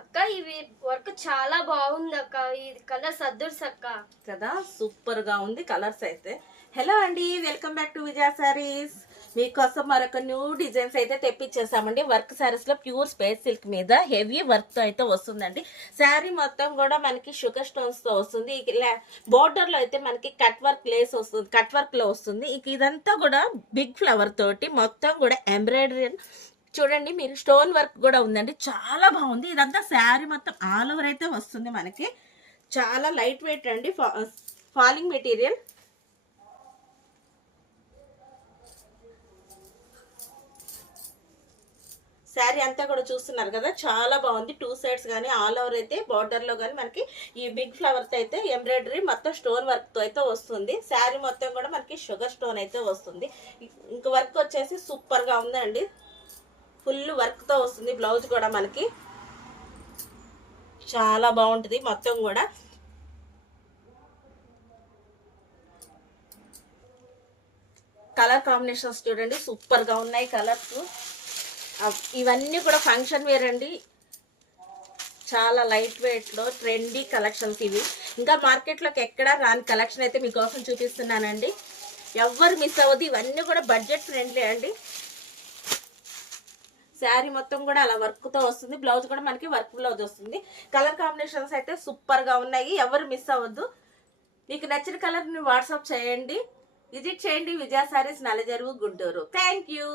అక్క ఇవి వర్క్ చాలా బాగుంది అక్క. ఇది కలర్ సర్దుర్స్ అక్క. కదా, సూపర్ గా ఉంది కలర్స్ అయితే. హలో అండి, వెల్కమ్ బ్యాక్ టు విజయ సారీస్. మీకోసం మరొక న్యూ డిజైన్స్ అయితే తెప్పించేసామండి. వర్క్ సారీస్ లో ప్యూర్ స్పేస్ సిల్క్ మీద హెవీ వర్క్ తో అయితే వస్తుందండి. శారీ మొత్తం కూడా మనకి షుగర్ స్టోన్స్ తో వస్తుంది. బోర్డర్ లో అయితే మనకి కట్ వర్క్ లేస్ వస్తుంది, కట్ వర్క్ లో వస్తుంది. ఇదంతా కూడా బిగ్ ఫ్లవర్ తోటి మొత్తం కూడా ఎంబ్రాయిడరీ. చూడండి మీరు, స్టోన్ వర్క్ కూడా ఉందండి, చాలా బాగుంది. ఇదంతా శారీ మొత్తం ఆల్ ఓవర్ అయితే వస్తుంది మనకి. చాలా లైట్ వెయిట్ అండి, ఫాలింగ్ మెటీరియల్. శారీ అంతా కూడా చూస్తున్నారు కదా, చాలా బాగుంది. టూ సైడ్స్ కానీ ఆల్ ఓవర్ అయితే బార్డర్ లో కానీ మనకి ఈ బిగ్ ఫ్లవర్ తో అయితే ఎంబ్రాయిడరీ మొత్తం స్టోన్ వర్క్ తో అయితే వస్తుంది. శారీ మొత్తం కూడా మనకి షుగర్ స్టోన్ అయితే వస్తుంది. ఇంక వర్క్ వచ్చేసి సూపర్ గా ఉందండి, ఫుల్ వర్క్ తో వస్తుంది. బ్లౌజ్ కూడా మనకి చాలా బాగుంటుంది మొత్తం కూడా. కలర్ కాంబినేషన్స్ చూడండి, సూపర్ గా ఉన్నాయి కలర్స్. ఇవన్నీ కూడా ఫంక్షన్ వేర్ అండి, చాలా లైట్ వెయిట్ లో ట్రెండీ కలెక్షన్స్ ఇవి. ఇంకా మార్కెట్లోకి ఎక్కడా రాని కలెక్షన్ అయితే మీకోసం చూపిస్తున్నానండి. ఎవ్వరు మిస్ అవ్వదు, ఇవన్నీ కూడా బడ్జెట్ ఫ్రెండ్లీ అండి. శారీ మొత్తం కూడా అలా వర్క్ తో వస్తుంది. బ్లౌజ్ కూడా మనకి వర్క్ బ్లౌజ్ వస్తుంది. కలర్ కాంబినేషన్స్ అయితే సూపర్ గా ఉన్నాయి, ఎవరు మిస్ అవ్వద్దు. మీకు నచ్చిన కలర్ ని వాట్సాప్ చేయండి, విజిట్ చేయండి. విజయ సారీస్, నల్లజరువు, గుంటూరు. Thank you.